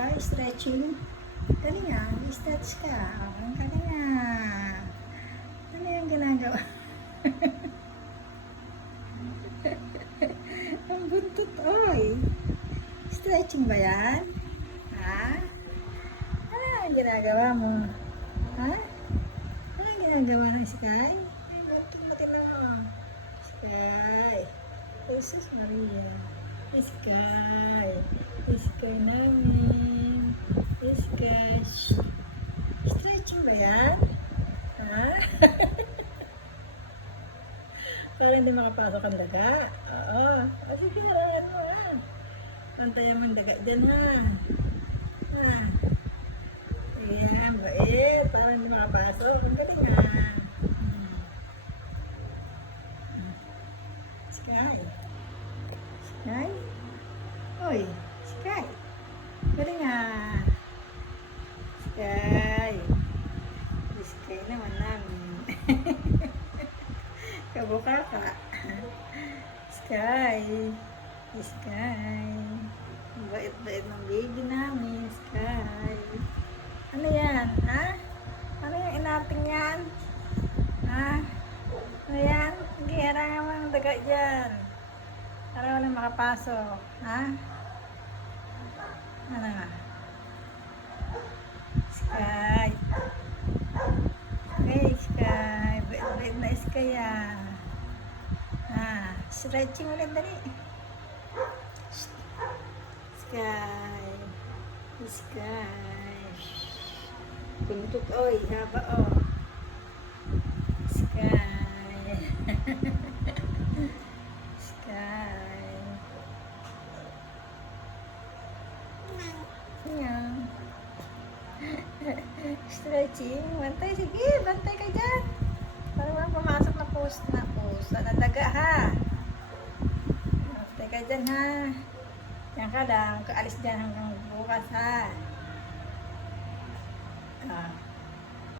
ka, stretching. Dali nga, stretch ka. Ang ka na nga. Ano yung ginagawa? Ang buntot, oy. Stretching ba yan? Ha? Ano yung ginagawa mo? Ha? Ano yung ginagawa ng Sky? Buntot mo, tingnan mo. Sky. Jesus Maria. Sky. Sky namin. Sky. Stretching ba yan? Ha? Para hindi makapasok ang daga. Oo. O sige, harangan mo ha. Pantayan mo ang daga dyan ha. Ha. Ayan, bait. Para hindi makapasok. Ang galing ha. Sky. Sky? Oy, Sky. Galing ha. Sky. Sky naman namin. Kabuka ka. Sky. Sky. Bait-bait ng baby namin. Sky. Ano yan? Ha? Ano yung inating yan? Ha? Ano yan? Hindi, harangan mo ang daga dyan. Para walang makapasok. Ha? Ano nga? Sky. Okay, Sky. Bait-bait na Sky ah. Ah, stretching ulit dali. Sky. Sky. Buntot oy, haba oh. Sky. Sky. Yan. Stretching. Bantay, sige. Bantay ka dyan. Para walang pumasok na post na post. Na daga ha. Bantay ka dyan ha. Diyan ka lang. Kaalis dyan hanggang bukas ha. Ah.